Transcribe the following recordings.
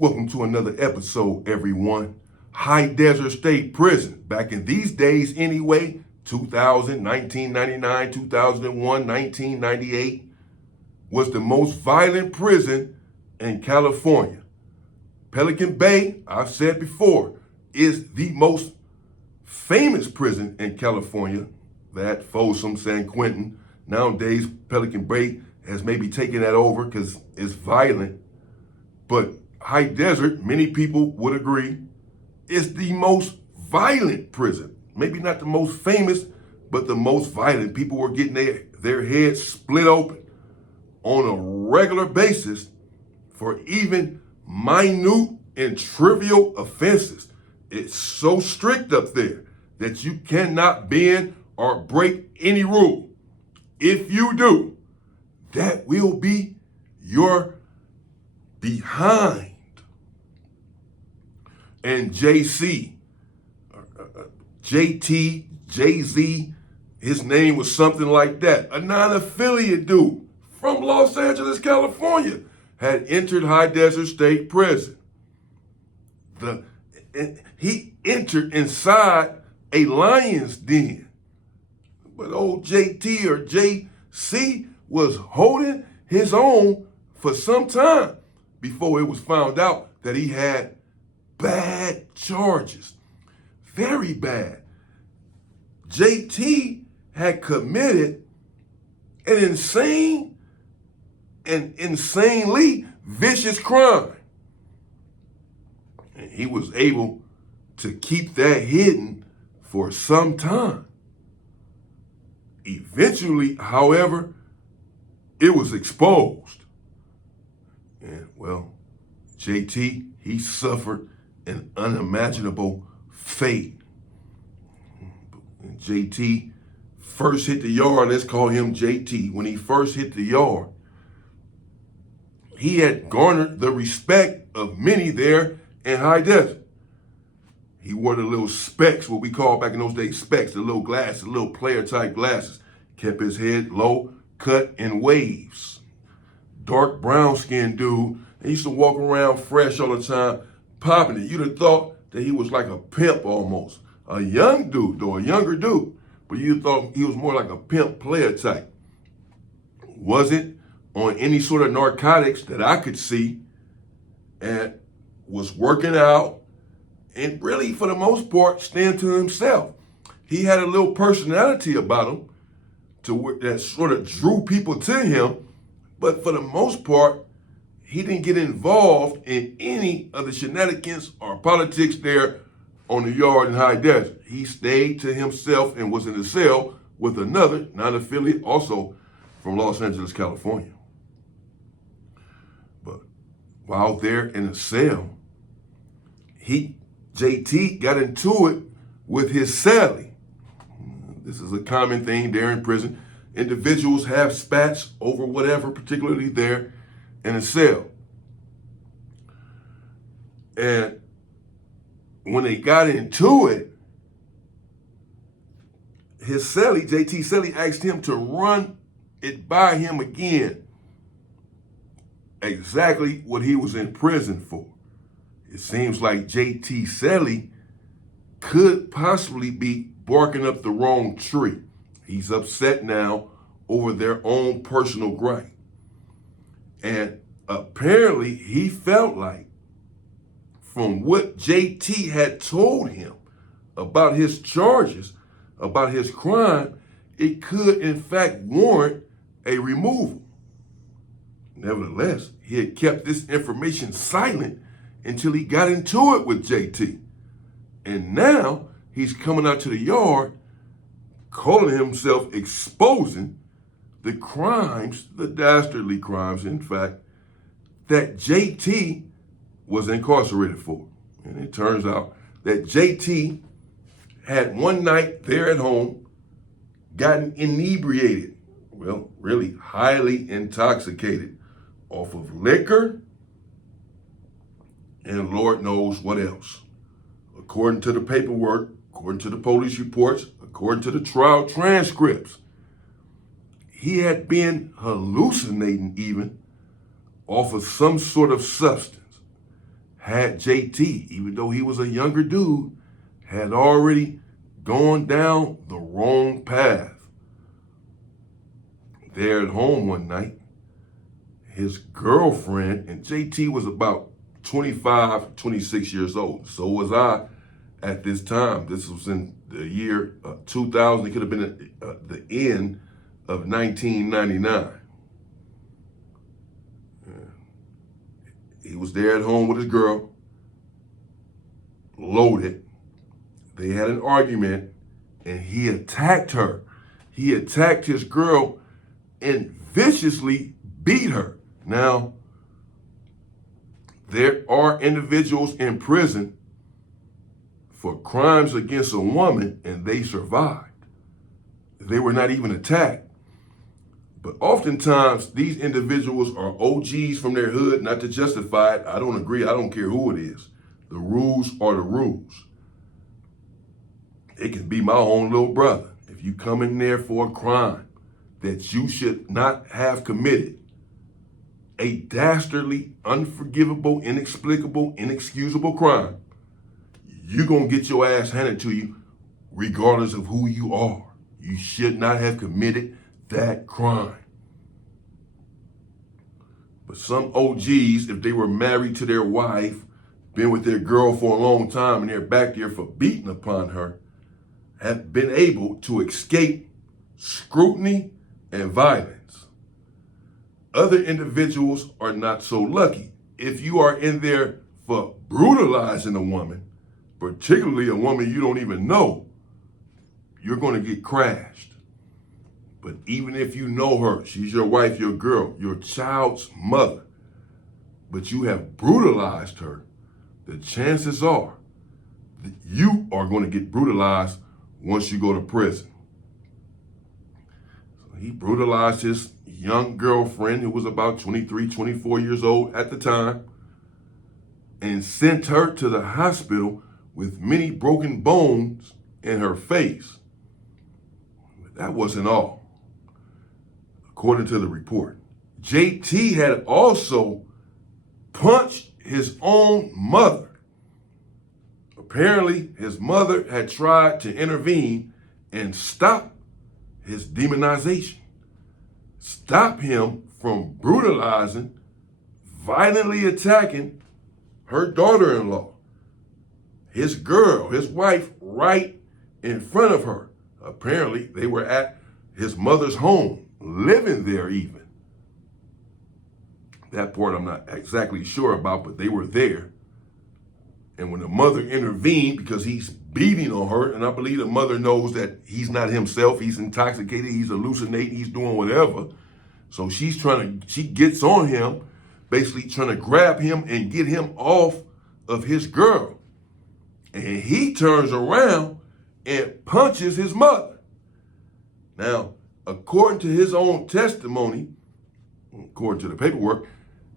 Welcome to another episode, everyone. High Desert State Prison, back in these days anyway, 2000, 1999, 2001, 1998, was the most violent prison in California. Pelican Bay, I've said before, is the most famous prison in California. That, Folsom, San Quentin. Nowadays, Pelican Bay has maybe taken that over because it's violent. But High Desert, many people would agree, is the most violent prison. Maybe not the most famous, but the most violent. People were getting their heads split open on a regular basis for even minute and trivial offenses. It's so strict up there that you cannot bend or break any rule. If you do, that will be your behind. And JC, JT, Jay-Z, his name was something like that. A non-affiliate dude from Los Angeles, California, had entered High Desert State Prison. He entered inside a lion's den. But old JT or JC was holding his own for some time before it was found out that he had bad charges, very bad. JT had committed an insane and insanely vicious crime. And he was able to keep that hidden for some time. Eventually, however, it was exposed. And well, JT, he suffered an unimaginable fate. And JT first hit the yard, let's call him JT. When he first hit the yard, he had garnered the respect of many there in High Desert. He wore the little specs, what we call back in those days specs, the little glasses, little player type glasses. Kept his head low, cut in waves. Dark brown skinned dude. He used to walk around fresh all the time, popping it. You'd have thought that he was like a pimp almost. A young dude, though, a younger dude. But you thought he was more like a pimp player type. Wasn't on any sort of narcotics that I could see, and was working out, and really, for the most part, staying to himself. He had a little personality about him that sort of drew people to him, but for the most part, he didn't get involved in any of the shenanigans or politics there on the yard in High Desert. He stayed to himself and was in a cell with another non-affiliate, also from Los Angeles, California. But while there in the cell, JT got into it with his cellie. This is a common thing there in prison. Individuals have spats over whatever, particularly there in a cell. And when they got into it, his cellie, JT cellie, asked him to run it by him again. Exactly what he was in prison for. It seems like JT cellie could possibly be barking up the wrong tree. He's upset now over their own personal gripe. And apparently he felt like, from what JT had told him about his charges, about his crime, it could in fact warrant a removal. Nevertheless, he had kept this information silent until he got into it with JT. And now he's coming out to the yard, calling himself exposing the crimes, the dastardly crimes, in fact, that JT was incarcerated for. And it turns out that JT had one night there at home gotten inebriated, well, really highly intoxicated off of liquor and Lord knows what else. According to the paperwork, according to the police reports, according to the trial transcripts, he had been hallucinating even off of some sort of substance, had JT, even though he was a younger dude, had already gone down the wrong path. There at home one night, his girlfriend, and JT was about 25, 26 years old. So was I at this time. This was in the year 2000. It could have been the end of 1999. He was there at home with his girl, loaded. They had an argument, and he attacked her. He attacked his girl and viciously beat her. Now, there are individuals in prison for crimes against a woman, and they survived. They were not even attacked. But oftentimes, these individuals are OGs from their hood, not to justify it. I don't agree. I don't care who it is. The rules are the rules. It can be my own little brother. If you come in there for a crime that you should not have committed, a dastardly, unforgivable, inexplicable, inexcusable crime, you're going to get your ass handed to you regardless of who you are. You should not have committed that crime. But some OGs, if they were married to their wife, been with their girl for a long time, and they're back there for beating upon her, have been able to escape scrutiny and violence. Other individuals are not so lucky. If you are in there for brutalizing a woman, particularly a woman you don't even know, you're going to get crashed. But even if you know her, she's your wife, your girl, your child's mother, but you have brutalized her, the chances are that you are going to get brutalized once you go to prison. So he brutalized his young girlfriend, who was about 23, 24 years old at the time, and sent her to the hospital with many broken bones in her face. But that wasn't all. According to the report, JT had also punched his own mother. Apparently, his mother had tried to intervene and stop his demonization, stop him from brutalizing, violently attacking her daughter-in-law, his girl, his wife, right in front of her. Apparently, they were at his mother's home, living there even. That part I'm not exactly sure about, but they were there. And when the mother intervened, because he's beating on her, and I believe the mother knows that he's not himself, he's intoxicated, he's hallucinating, he's doing whatever. So she gets on him, basically trying to grab him and get him off of his girl. And he turns around and punches his mother. Now, according to his own testimony, according to the paperwork,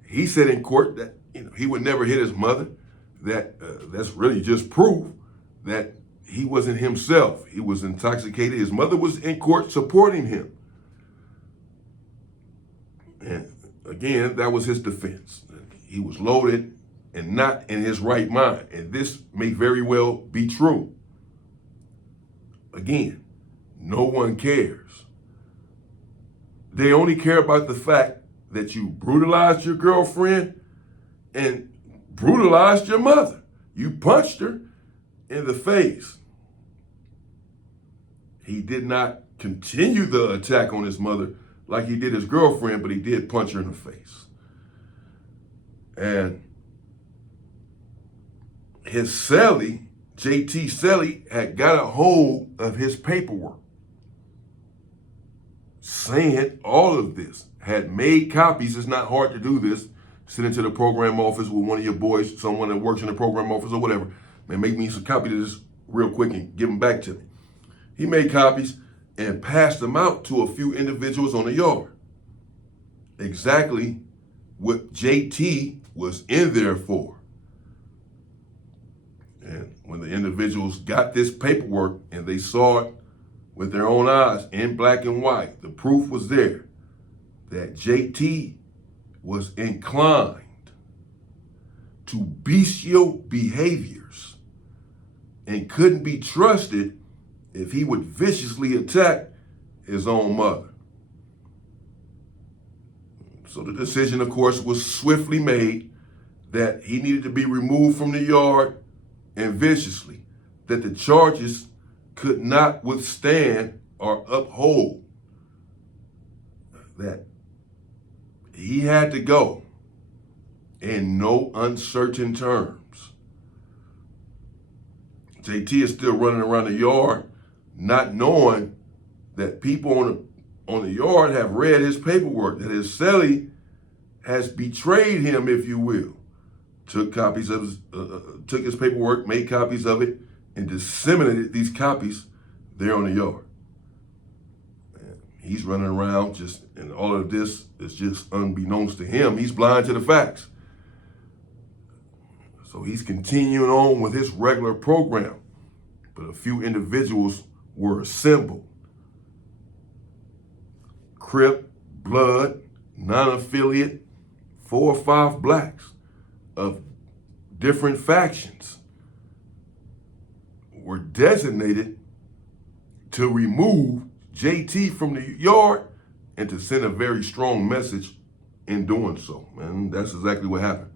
he said in court that he would never hit his mother. That's really just proof that he wasn't himself. He was intoxicated. His mother was in court supporting him. And again, that was his defense. He was loaded and not in his right mind. And this may very well be true. Again, no one cares. They only care about the fact that you brutalized your girlfriend and brutalized your mother. You punched her in the face. He did not continue the attack on his mother like he did his girlfriend, but he did punch her in the face. And his cellie, JT Cellie, had got a hold of his paperwork saying all of this, had made copies. It's not hard to do this. Send it to the program office with one of your boys, someone that works in the program office or whatever. Man, make me some copies of this real quick and give them back to me. He made copies and passed them out to a few individuals on the yard. Exactly what JT was in there for. And when the individuals got this paperwork and they saw it with their own eyes in black and white, the proof was there that JT was inclined to bestial behaviors and couldn't be trusted if he would viciously attack his own mother. So the decision, of course, was swiftly made that he needed to be removed from the yard, and viciously, that the charges could not withstand or uphold, that he had to go in no uncertain terms. JT is still running around the yard, not knowing that people on the yard have read his paperwork, that his cellie has betrayed him, if you will. Took copies of his, took his paperwork, made copies of it, and disseminated these copies there on the yard. And he's running around and all of this is just unbeknownst to him. He's blind to the facts. So he's continuing on with his regular program, but a few individuals were assembled. Crip, Blood, non-affiliate, 4 or 5 blacks of different factions were designated to remove JT from the yard and to send a very strong message in doing so. And that's exactly what happened.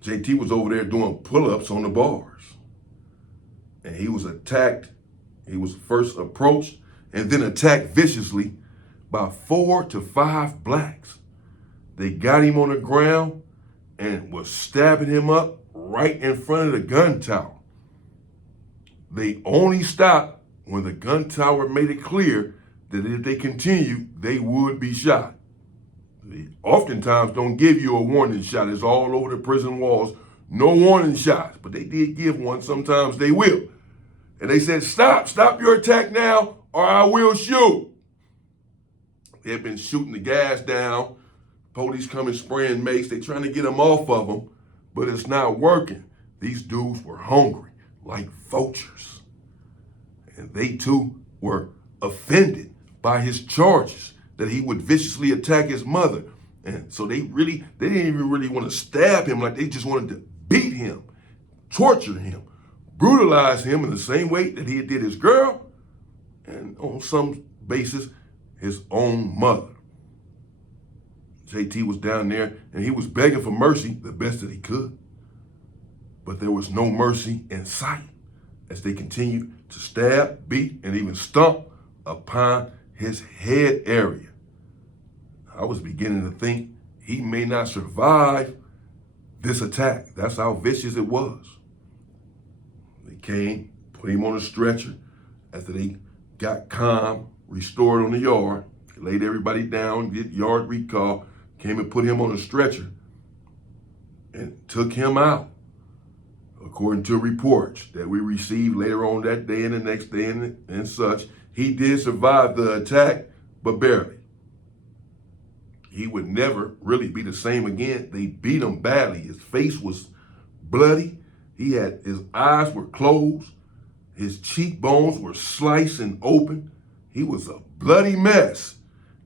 JT was over there doing pull-ups on the bars, and he was attacked. He was first approached and then attacked viciously by 4 to 5 blacks. They got him on the ground and was stabbing him up right in front of the gun tower. They only stopped when the gun tower made it clear that if they continued, they would be shot. They oftentimes don't give you a warning shot. It's all over the prison walls. No warning shots, but they did give one. Sometimes they will. And they said, stop your attack now, or I will shoot. They had been shooting the gas down. Police coming spraying mace. They trying to get them off of them, but it's not working. These dudes were hungry, like vultures. And they too were offended by his charges that he would viciously attack his mother. And so they didn't even really want to stab him, like they just wanted to beat him, torture him, brutalize him in the same way that he did his girl, and on some basis, his own mother. JT was down there and he was begging for mercy the best that he could. But there was no mercy in sight as they continued to stab, beat, and even stomp upon his head area. I was beginning to think he may not survive this attack. That's how vicious it was. They came, put him on a stretcher. After they got calm, restored on the yard, laid everybody down, did yard recall, came and put him on a stretcher and took him out. According to reports that we received later on that day and the next day and such, he did survive the attack, but barely. He would never really be the same again. They beat him badly. His face was bloody. His eyes were closed. His cheekbones were sliced and open. He was a bloody mess,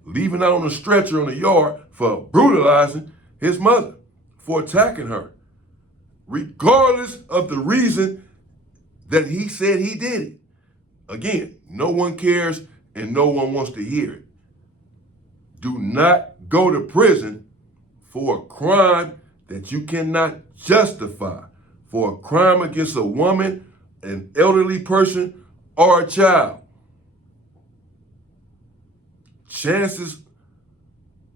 leaving out on a stretcher on the yard for brutalizing his mother, for attacking her, regardless of the reason that he said he did it. Again, no one cares and no one wants to hear it. Do not go to prison for a crime that you cannot justify, for a crime against a woman, an elderly person, or a child. Chances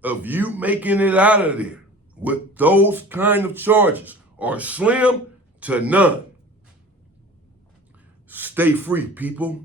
of you making it out of there with those kind of charges are slim to none. Stay free, people.